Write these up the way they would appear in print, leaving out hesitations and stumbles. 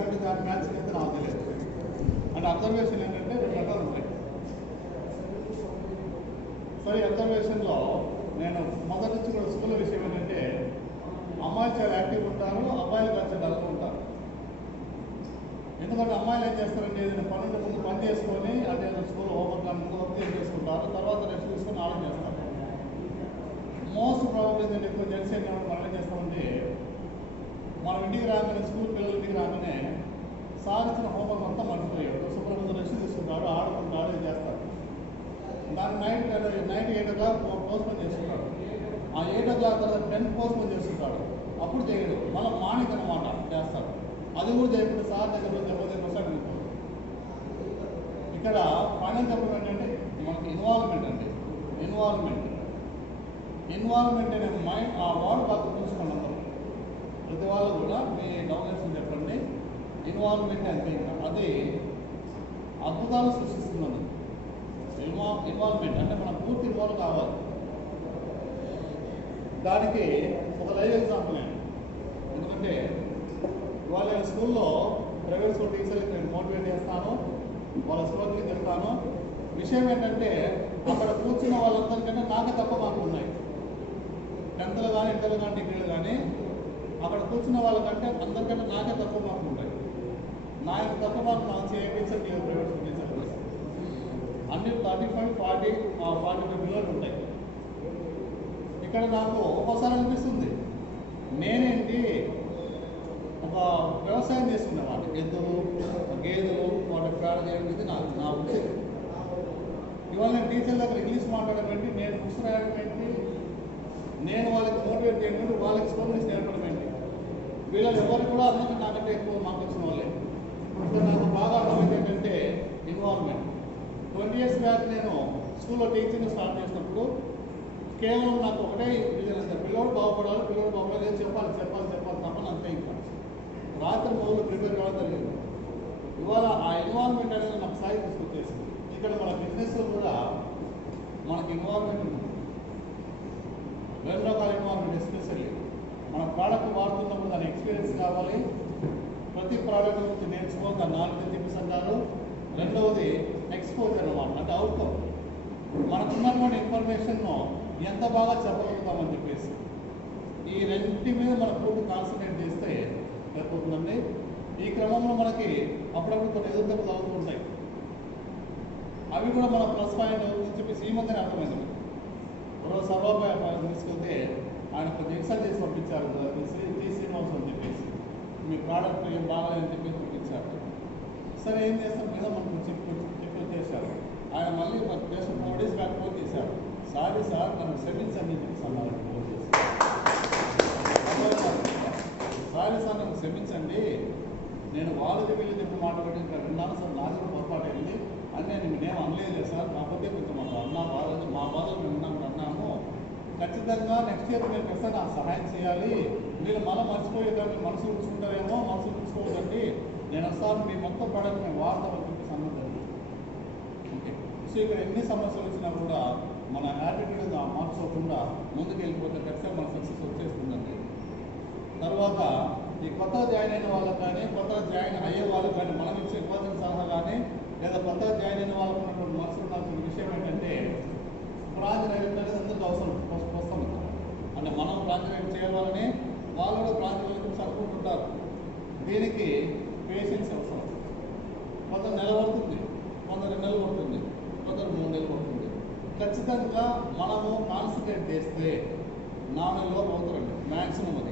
అంటే దాని మ్యాథ్స్ అయితే నాకు తెలియదు. అంటే అబ్జర్వేషన్ ఏంటంటే 2 రకాలు ఉంటాయి. సరే, అబ్జర్వేషన్లో నేను మొదటి నుంచి కూడా స్కూల్ విషయం ఏంటంటే అమ్మాయిలు చాలా యాక్టివ్ ఉంటారు, అబ్బాయిలు కొంచెం డల్గా ఉంటారు. ఎందుకంటే అమ్మాయిలు ఏం చేస్తారంటే ఏదైనా పనులు ముందు పని చేసుకొని అంటే స్కూల్ హోంవర్క్ ముందు వర్క్ చేసుకుంటారు, తర్వాత రెస్ట్ తీసుకొని ఆర్డర్ చేస్తారు. మోస్ట్ ప్రాబ్లం ఏంటంటే ఎక్కువ జెంట్స్ మనం ఏం చేస్తామంటే మనం ఇంటికి రాగానే స్కూల్ పిల్లలు ఇంటికి రాగానే సార్ ఇచ్చిన హోంవర్క్ అంతా మర్చిపోయాడు, శుభ్రంగా రెస్ట్ తీసుకుంటాడు, ఆడుకుంటాడు, ఇది చేస్తాడు. దాన్ని నైట్ 8 o'clock పోస్ట్పోన్ చేస్తుంటాడు. ఆ 8 o'clock తర్వాత 10 పోస్ట్పోన్ చేస్తుంటాడు. అప్పుడు చేయడు, మళ్ళీ మార్నింగ్ అనమాట చేస్తాడు. అది కూడా చేయకుండా సార్ దగ్గర దెబ్బతిని ఇక్కడ ఫైనల్ చెప్పడం ఏంటంటే మనకి ఇన్వాల్వ్మెంట్ అండి. ఇన్వాల్వ్మెంట్ అనే మైండ్ ఆ వార్డు బాగా చూసుకోండి. అందరూ ప్రతి వాళ్ళు కూడా మీ డౌన్లెట్స్ చెప్పండి. ఇన్వాల్వ్మెంట్ అంటే అది అద్భుతాలు సృష్టిస్తుందండి. ఇన్వాల్వ్మెంట్ అంటే మనం పూర్తి ఇన్వాల్వ్ కావాలి. దానికి ఒక లైవ్ ఎగ్జాంపుల్ నేను, ఎందుకంటే ఇవాళ నేను స్కూల్లో ప్రైవేట్ స్కూల్ టీచర్కి నేను మోటివేట్ చేస్తాను, వాళ్ళ స్కూల్కి చెప్తాను. విషయం ఏంటంటే అక్కడ కూర్చున్న వాళ్ళందరికంటే నాకే తక్కువ మార్కులు ఉన్నాయి. 10th కానీ 8th కానీ డిగ్రీలు కానీ అక్కడ కూర్చున్న వాళ్ళకంటే అందరికంటే నాకే తక్కువ మార్కులు ఉంటాయి. నా యొక్క తక్కువ మార్కులు నాకు చేయించారు ప్రైవేట్ స్కూల్ టీచర్ అన్ని 35, 40, 45 బిలోలు ఉంటాయి. ఇక్కడ నాకు ఒక్కోసారి అనిపిస్తుంది నేనేంటి ఒక వ్యవసాయం చేసుకునేవాడు, ఎద్దులు గేదెలు వాటి పేడ చేయడం నా ఉద్దేశం. ఇవాళ నేను టీచర్ దగ్గర ఇంగ్లీష్ మాట్లాడడం ఏంటి, నేను బుక్స్ రాయడం ఏంటి, నేను వాళ్ళకి మోటివేట్ చేయడం ఏంటి, వాళ్ళకి స్కూల్ నుంచి నేర్పడం ఏంటి. వీళ్ళకి ఎవరికి కూడా అందరికీ నాకంటే ఎక్కువ మార్క్స్ వచ్చిన వాళ్ళే. ఇప్పుడు నాకు బాగా అర్థమైంది ఏంటంటే ఇన్వాల్వ్మెంట్. 20 years బ్యాక్ నేను స్కూల్లో టీచింగ్ స్టార్ట్ చేసినప్పుడు కేవలం నాకు ఒకటే విజన్ అంటే పిల్లలు బాగుపడాలి చెప్పాలి తప్పని అంతే. ఇంకా రాత్రి మొదలు ప్రిపేర్ కావడం జరిగింది. ఇవాళ ఆ ఇన్వాల్వ్మెంట్ అనేది నాకు స్థాయి తీసుకొచ్చేసింది. ఇక్కడ మన బిజినెస్లో కూడా మనకి ఇన్వాల్వ్మెంట్ ఉంది. 2 రకాల ఇన్వాల్వ్మెంట్. ఎస్పెషల్లీ మన ప్రోడక్ట్ వాడుతున్నప్పుడు దాని ఎక్స్పీరియన్స్ కావాలి, ప్రతి ప్రోడక్ట్ గురించి నేర్చుకోవాలి, దాని నాలెడ్జ్ చూపిస్తుంటారు. రెండవది ఎక్స్పోజర్ అన్నమాట, అంటే అవుట్కమ్. మనకున్నటువంటి ఇన్ఫర్మేషన్ను ఎంత బాగా చెప్పగలుగుతామని చెప్పేసి ఈ రెండింటి మీద మనం పూర్తి కాన్సన్ట్రేట్ చేస్తే సరిపోతుందండి. ఈ క్రమంలో మనకి అప్పుడప్పుడు కొన్ని ఎదురుదెబ్బలు తగ్గుతూ ఉంటాయి. అవి కూడా మన ప్లస్ పాయింట్ అని చెప్పేసి ఈ మధ్యనే అర్థమైంది. ఒకరోజు సర్వాబాయ్ తీసుకెళ్తే ఆయన కొంచెం ఎక్సైజ్ చేసి పంపించారు, శ్రీనివాసం అని చెప్పేసి మీ ప్రోడక్ట్ ఏం బాగాలేదని చెప్పేసి పంపించారు. సరే ఏం చేస్తాం మీద మనకు చెప్పి వచ్చేసారు. ఆయన మళ్ళీ జస్ట్ 4 days బ్యాక్ ఫోన్ చేశారు, సారీ సార్ నన్ను క్షమించండి చెప్పేసి అన్నారు. ఫోన్ చేసి సారీ సార్ నన్ను క్షమించండి, నేను వాళ్ళకి వీళ్ళు చెప్పి మాట్లాడి ఇక్కడ విన్నాను సార్, నాది కూడా పొరపాటు అయింది అని నేను నేనేం అనలేదు సార్, కాకపోతే కొంచెం మా బాధలు మేము అన్నాము. ఖచ్చితంగా నెక్స్ట్ ఇయర్ మీరు ఖచ్చితంగా నాకు సహాయం చేయాలి. మీరు మళ్ళీ మర్చిపోయేదాన్ని మనసు ఉంచుకుంటారేమో, మనసు ఉంచుకోవద్దండి, నేను వస్తాను మీ మొత్తం ప్రోడక్ట్ మేము వాడతామని చెప్పేసి అన్నదండి. ఓకే, సో ఇక్కడ ఎన్ని సమస్యలు వచ్చినా కూడా మన యాటిట్యూడ్ మార్చుకోకుండా ముందుకు వెళ్ళిపోతే ఖచ్చితంగా మన సక్సెస్ వచ్చేస్తుందండి. తర్వాత ఈ కొత్తగా జాయిన్ అయిన వాళ్ళకి కానీ కొత్తగా జాయిన్ అయ్యే వాళ్ళకి కానీ మనం ఇచ్చే ఇవ్వాల్సిన సలహా కానీ లేదా కొత్తగా జాయిన్ అయిన వాళ్ళకు ఉన్నటువంటి మనసులో నాకు విషయం ఏంటంటే బ్రాంచ్ రైట్ అనేది అందరికీ అవసరం వస్తాం. అంటే మనం బ్రాంచ్ రైట్ చేయాలని వాళ్ళు కూడా బ్రాంచ్ రైట్ చదువుకుంటుంటారు. దీనికి పేషెన్స్ అవసరం. కొందరు నెల పడుతుంది, కొందరు 2 నెలలు పడుతుంది, కొందరు 3 నెలలు పడుతుంది. ఖచ్చితంగా మనము కాన్సన్ట్రేట్ చేస్తే 4 నెలలు అవుతారండి మ్యాక్సిమం. అది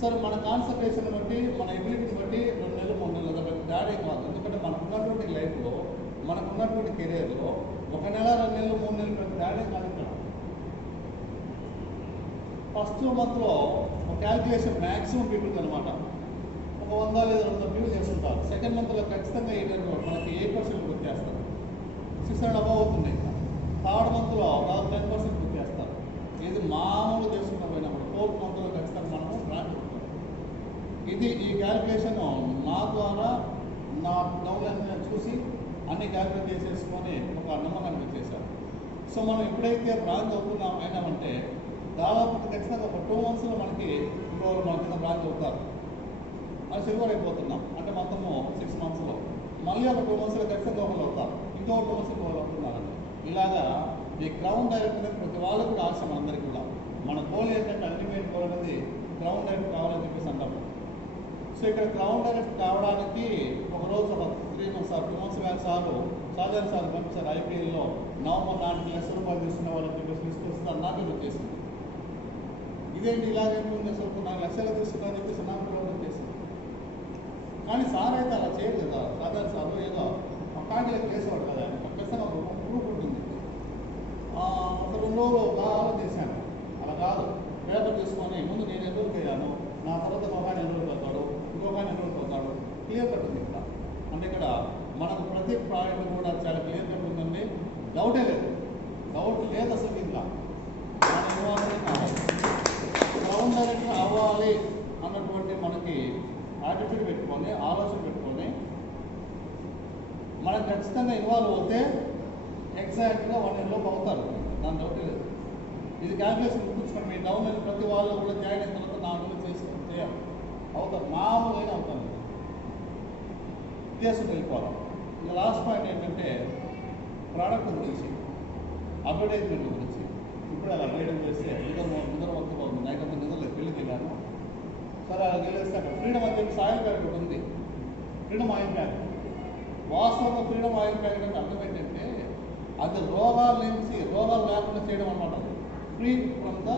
సరే మన కాన్సన్ట్రేషన్ బట్టి మన ఎబిలిటీని బట్టి 2 నెలలు 3 నెలలు అది తేడా కాదు. ఎందుకంటే మనకున్నటువంటి లైఫ్లో మనకున్నటువంటి కెరీర్లో 1 నెల 2 నెలలు 3 నెలలు పెద్ద తేడా కాదు. ఇక్కడ ఫస్ట్ మంత్లో ఒక క్యాల్కులేషన్ మ్యాక్సిమం పీపుల్కి అనమాట ఒక 100 లేదా 200 పీపుల్ చేస్తుంటారు. సెకండ్ మంత్లో ఖచ్చితంగా మనకి 8% బుక్ చేస్తారు, 600 అబవ్ అవుతుంది. థర్డ్ మంత్లో దాదాపు 10% బుక్ చేస్తారు. ఇది మామూలు చేసుకున్న పోయినప్పుడు 4th మంత్లో ఖచ్చితంగా మనము బ్రాంచ్ ఉంటుంది. ఇది ఈ క్యాల్కులేషన్ నా ద్వారా నా డౌన్లైన్ చూసి అన్ని క్యాల్కులేట్ చేసేసుకొని ఒక నమ్మకాన్ని వచ్చేసారు. సో మనం ఎప్పుడైతే బ్రాంచ్ అయినామంటే దాదాపు ఖచ్చితంగా ఒక 2 monthsలో మనకి ఇంకో మన కింద బ్రాంచ్ అవుతారు. అది సిల్వర్ అయిపోతున్నాం. అంటే మొత్తము 6 monthsలో మళ్ళీ ఒక 2 monthsలో ఖచ్చితంగా ఒకళ్ళు అవుతారు, ఇంకో 2 monthsలో వాళ్ళు అవుతున్నారండి. ఇలాగా ఈ క్రౌన్ డైరెక్ట్ అనేది ప్రతి వాళ్ళకు కూడా ఆశ, అందరికీ కూడా. మన గోల్ ఏంటంటే అల్టిమేట్ గోల్ అనేది క్రౌన్ డైరెక్ట్ కావాలని చెప్పేసి అంటాము. సో ఇక్కడ క్రౌన్ డైరెక్ట్ కావడానికి ఒకరోజు ఒక 3 months 2 months back Shahjahan sir పంపించారు. IPLలో నవంబర్ 4 లక్షల రూపాయలు తీసుకున్న వాళ్ళని చెప్పేసి తీసుకొస్తే నాకు వచ్చేసింది. ఇదేంటి ఇలాగేంటుంది, అసలు 4 లక్షలు తీసుకున్నా చెప్పేసి నాకు వచ్చేసింది. కానీ సార్ అయితే అలా చేయదు కదా. షాజహాన్ సార్ ఏదో కాంటాక్ట్ చేసేవాడు కదా, ఖచ్చితంగా ఒక ప్రూఫ్ ఉంటుంది. ఒక 2 రోజులు బాగా ఆలోచించాను. అలా కాదు, పేపర్ తీసుకొని ముందు నేను ఎదురు చేయాను, నా తర్వాత ఒకఆయన ఎదురు పోతాడు, ఇంకొకఆయన ఎదురు పోతాడు, క్లియర్ కట్ ఉంది ఇక్కడ. అంటే ఇక్కడ మనకు ప్రతి ప్రాజెక్ట్ కూడా చాలా క్లియర్ కట్ ఉందండి. డౌటే లేదు, డౌట్ లేదు అసలు. ఇంకా క్రౌన్ డైరెక్టర్ అవ్వాలి అన్నటువంటి మనకి యాటిట్యూడ్ పెట్టుకొని, ఆలోచన పెట్టుకొని మనకు ఖచ్చితంగా ఇన్వాల్వ్ అవుతే ఎగ్జాక్ట్గా 1 year లోపు అవుతారు, దాని డౌట్ లేదు. ఇది క్యాల్కులేషన్ గుర్తుంచుకోండి. మీ డౌన్ అయిన ప్రతి వాళ్ళు కూడా జాయిన్ అయిన తర్వాత 4 నెలలు చేసుకుని చేయాలి, అవుతారు, మామూలుగా అవుతారు. చేసుకుని వెళ్ళిపోవాలి. ఇక లాస్ట్ పాయింట్ ఏంటంటే ప్రోడక్ట్ గురించి, అడ్వర్టైజ్మెంట్ గురించి. ఇప్పుడు అలా బయటకు వేస్తే నిద్ర మొత్తం అవుతుంది. నైట్ అంతా నిద్రలేదు, పెళ్ళికి వెళ్ళాను. సరే అలా వెళ్ళేస్తే అక్కడ ఫ్రీడమ్ అని చెప్పి ఆయిల్ ప్యాకెట్ ఒకటి ఉంది, ఫ్రీడమ్ ఆయిల్ ప్యాకెట్. వాస్తవంగా ఫ్రీడమ్ ఆయిల్ ప్యాకెట్ అంటే అర్థం ఏంటంటే అది రోగాలు లేకుండా చేయడం అన్నమాట. Free from the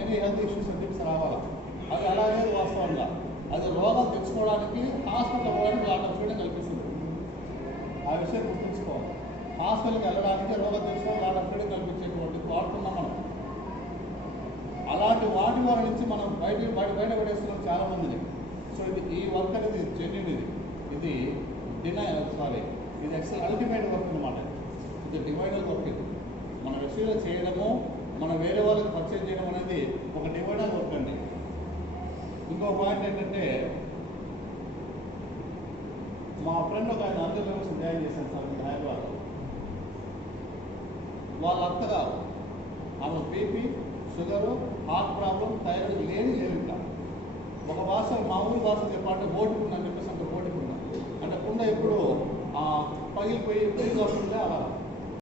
any health issues అని చెప్పి రావాలి. అది అలాగే వాస్తవంగా అది రోగాలు తెచ్చుకోవడానికి, హాస్పిటల్ పోవడానికి వాళ్ళ ఫ్రీడమ్ కల్పిస్తుంది. ఆ విషయం గుర్తుంచుకోవాలి. హాస్పిటల్కి వెళ్ళడానికి, రోగాలు తెచ్చుకోవడానికి వాళ్ళ ఫ్రీడమ్ కల్పించేటువంటి వాడుతున్నాం మనం. అలాంటి వాటి వారి నుంచి మనం బయట పడేస్తున్నాం చాలామందిని. సో ఈ వర్క్ అనేది జెన్యూన్, ఇది అల్టిమేట్ వర్క్ అనమాట. ఇది డివైడల్ వర్క్. ఇది మన విషయంలో చేయడము, మనం వేరే వాళ్ళకి పర్చేజ్ చేయడం అనేది ఒక డివైడల్ వర్క్ అండి. ఇంకో పాయింట్ ఏంటంటే మా ఫ్రెండ్ ఒక ఆయన అందరూ లెవెల్స్ జాయిన్ చేశాను సార్ హైదరాబాద్. వాళ్ళ అత్తగా ఆమె BP, sugar, heart problem, thyroid లేదు ఇంకా. ఒక భాష, మా ఊరి భాష చెప్పాలంటే బోటికుండా అని చెప్పేసి అంత బోటికుండా అంటే కుండ ఎప్పుడు పగిలిపోయి ఫ్రీగా వస్తుంటే అలా